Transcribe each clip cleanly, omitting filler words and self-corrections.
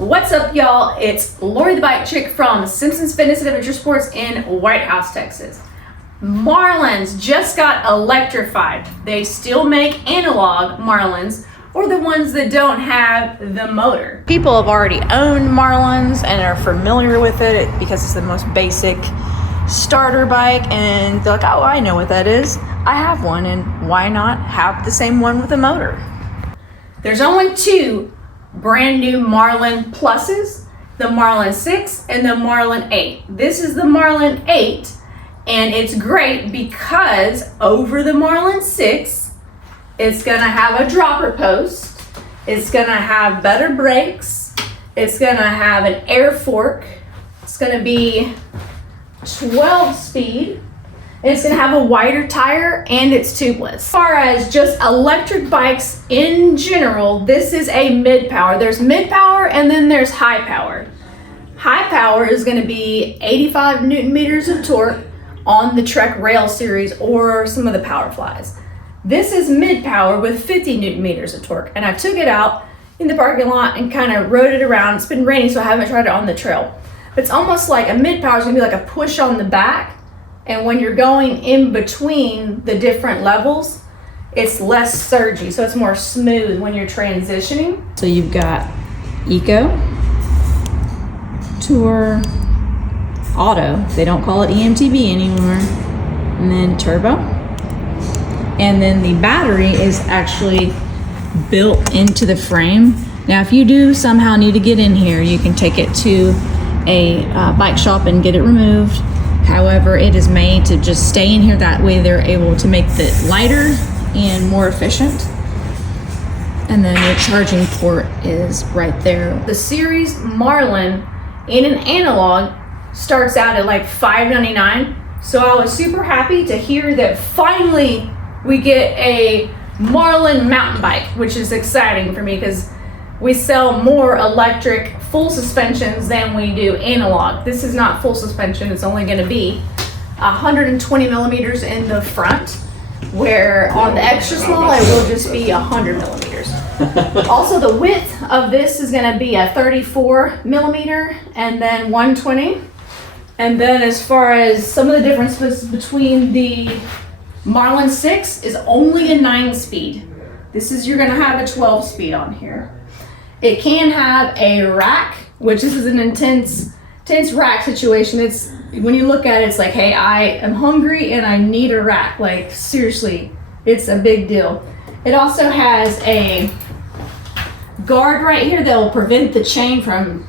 What's up, y'all? It's Lori the Bike Chick from Simpson's Fitness and Adventure Sports in White House, Texas. Marlins just got electrified. They still make analog Marlins, or the ones that don't have the motor. People have already owned Marlins and are familiar with it because it's the most basic starter bike, and they're like, oh, I know what that is. I have one, and why not have the same one with a motor? There's only two brand new Marlin Pluses, the Marlin 6 and the Marlin 8. This is the Marlin 8, and it's great because over the Marlin 6, it's gonna have a dropper post, it's gonna have better brakes, it's gonna have an air fork, it's gonna be 12 speed, it's gonna have a wider tire, and it's tubeless. As far as just electric bikes in general, this is a mid-power. There's mid-power and then there's high power. High power is gonna be 85 Newton meters of torque on the Trek Rail series or some of the Powerflies. This is mid-power with 50 Newton meters of torque, and I took it out in the parking lot and kind of rode it around. It's been raining, so I haven't tried it on the trail. But it's almost like a mid-power is gonna be like a push on the back. And when you're going in between the different levels, it's less surgy, so it's more smooth when you're transitioning. So you've got Eco, Tour, Auto. They don't call it EMTB anymore. And then Turbo. And then the battery is actually built into the frame. Now, if you do somehow need to get in here, you can take it to a bike shop and get it removed. However, it is made to just stay in here. That way they're able to make it lighter and more efficient. And then your charging port is right there. The series Marlin in an analog starts out at like $5.99. So I was super happy to hear that finally we get a Marlin mountain bike, which is exciting for me because we sell more electric full suspensions than we do analog. This is not full suspension. It's only gonna be 120 millimeters in the front, where on the extra small, it will just be 100 millimeters. Also, the width of this is gonna be a 34 millimeter and then 120. And then as far as some of the differences between the Marlin 6 is only a 9-speed. You're gonna have a 12 speed on here. It can have a rack, which this is an intense rack situation. It's, when you look at it, it's like, hey, I am hungry and I need a rack. Like, seriously, it's a big deal. It also has a guard right here that will prevent the chain from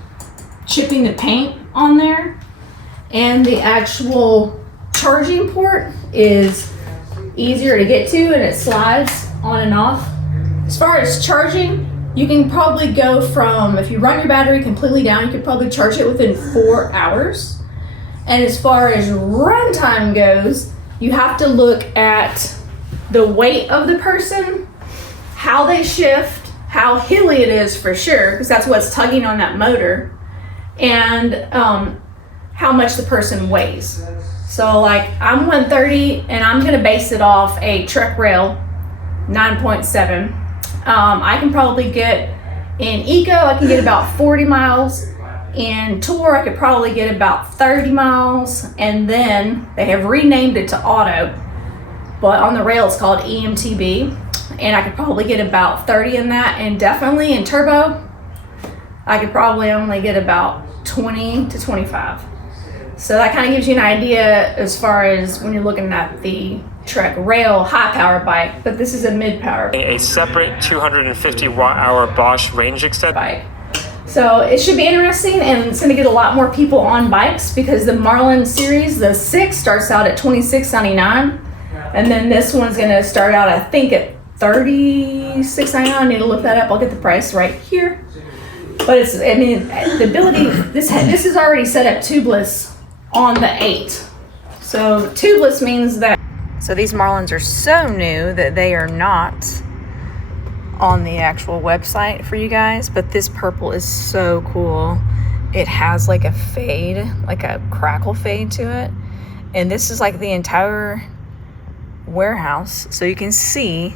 chipping the paint on there. And the actual charging port is easier to get to, and it slides on and off. As far as charging, you can probably go from, if you run your battery completely down, you could probably charge it within 4 hours. And as far as runtime goes, you have to look at the weight of the person, how they shift, how hilly it is for sure, because that's what's tugging on that motor, and how much the person weighs. So like, I'm 130 and I'm gonna base it off a Trek Rail 9.7. I can probably get in Eco, I can get about 40 miles. In Tour, I could probably get about 30 miles. And then they have renamed it to Auto, but on the rail it's called EMTB. And I could probably get about 30 in that. And definitely in Turbo, I could probably only get about 20 to 25. So that kind of gives you an idea as far as when you're looking at the Trek Rail high power bike, but this is a mid power. A separate 250 watt-hour Bosch range extender bike. So it should be interesting, and it's going to get a lot more people on bikes because the Marlin series, the 6, starts out at $26.99, and then this one's going to start out, I think, at $36.99. I need to look that up. I'll get the price right here. But it's, I mean, the ability. This is already set up tubeless on the 8. So tubeless means that. So these Marlins are so new that they are not on the actual website for you guys, but this purple is so cool. It has like a fade, like a crackle fade to it. And this is like the entire warehouse. So you can see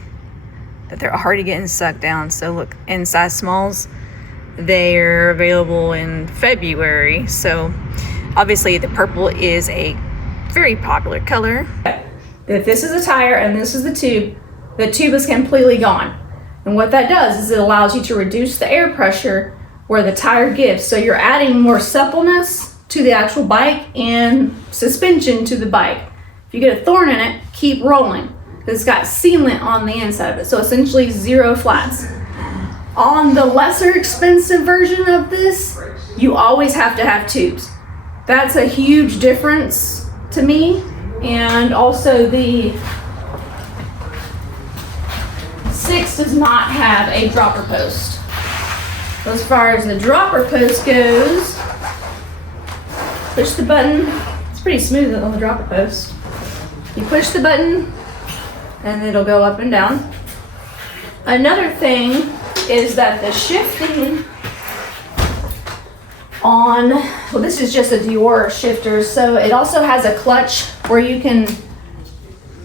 that they're already getting sucked down. So look, in size smalls, they're available in February. So obviously the purple is a very popular color. If this is a tire and this is the tube is completely gone. And what that does is it allows you to reduce the air pressure where the tire gives. So you're adding more suppleness to the actual bike and suspension to the bike. If you get a thorn in it, keep rolling. It's got sealant on the inside of it. So essentially 0 flats. On the lesser expensive version of this, you always have to have tubes. That's a huge difference to me. And also the 6 does not have a dropper post. So as far as the dropper post goes, push the button. It's pretty smooth on the dropper post. You push the button and it'll go up and down. Another thing is that the shifting on, well, this is just a Dior shifter, so it also has a clutch where you can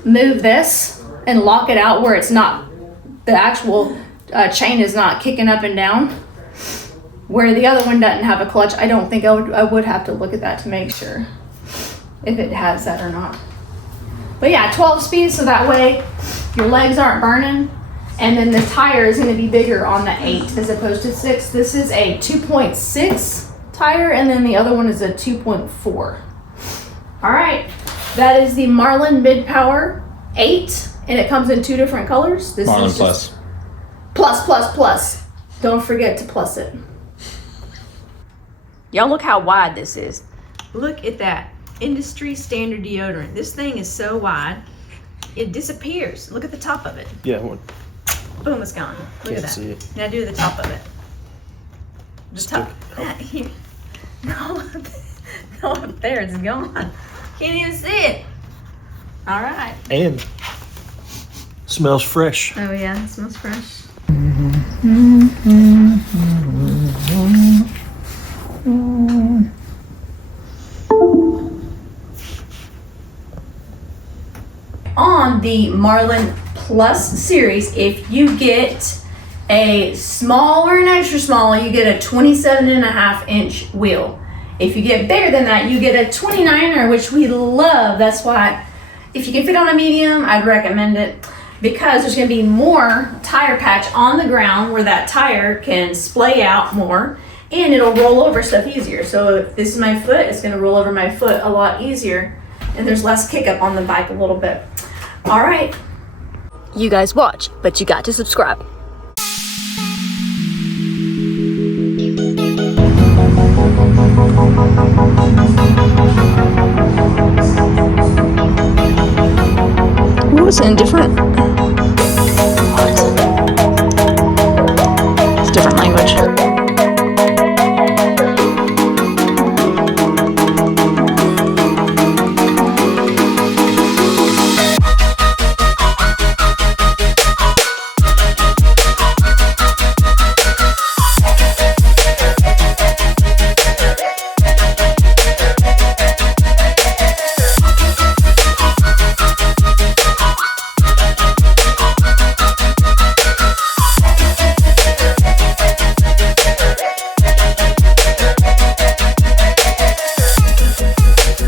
move this and lock it out where it's not, the actual chain is not kicking up and down, where the other one doesn't have a clutch. I don't think I would have to look at that to make sure if it has that or not. But yeah, 12 speed, so that way your legs aren't burning. And then the tire is going to be bigger on the 8 as opposed to 6. This is a 2.6 tire, and then the other one is a 2.4. All right, that is the Marlin Mid Power 8, and it comes in 2 different colors. This Marlin is Plus. Plus. Don't forget to plus it. Y'all look how wide this is. Look at that industry standard deodorant. This thing is so wide, it disappears. Look at the top of it. Yeah, one. Boom, it's gone. Look at that. See it. Now do the top of it. The top. Here. No, no, up there, it's gone. Can't even see it. All right. And smells fresh. Oh yeah, it smells fresh. On the Marlin Plus series, if you get a small or an extra small, you get a 27.5-inch wheel. If you get bigger than that, you get a 29er, which we love. That's why if you can fit on a medium, I'd recommend it, because there's going to be more tire patch on the ground where that tire can splay out more and it'll roll over stuff easier. So if this is my foot, it's going to roll over my foot a lot easier, and there's less kick up on the bike a little bit. All right. You guys watch, but you got to subscribe. Ooh, it's indifferent.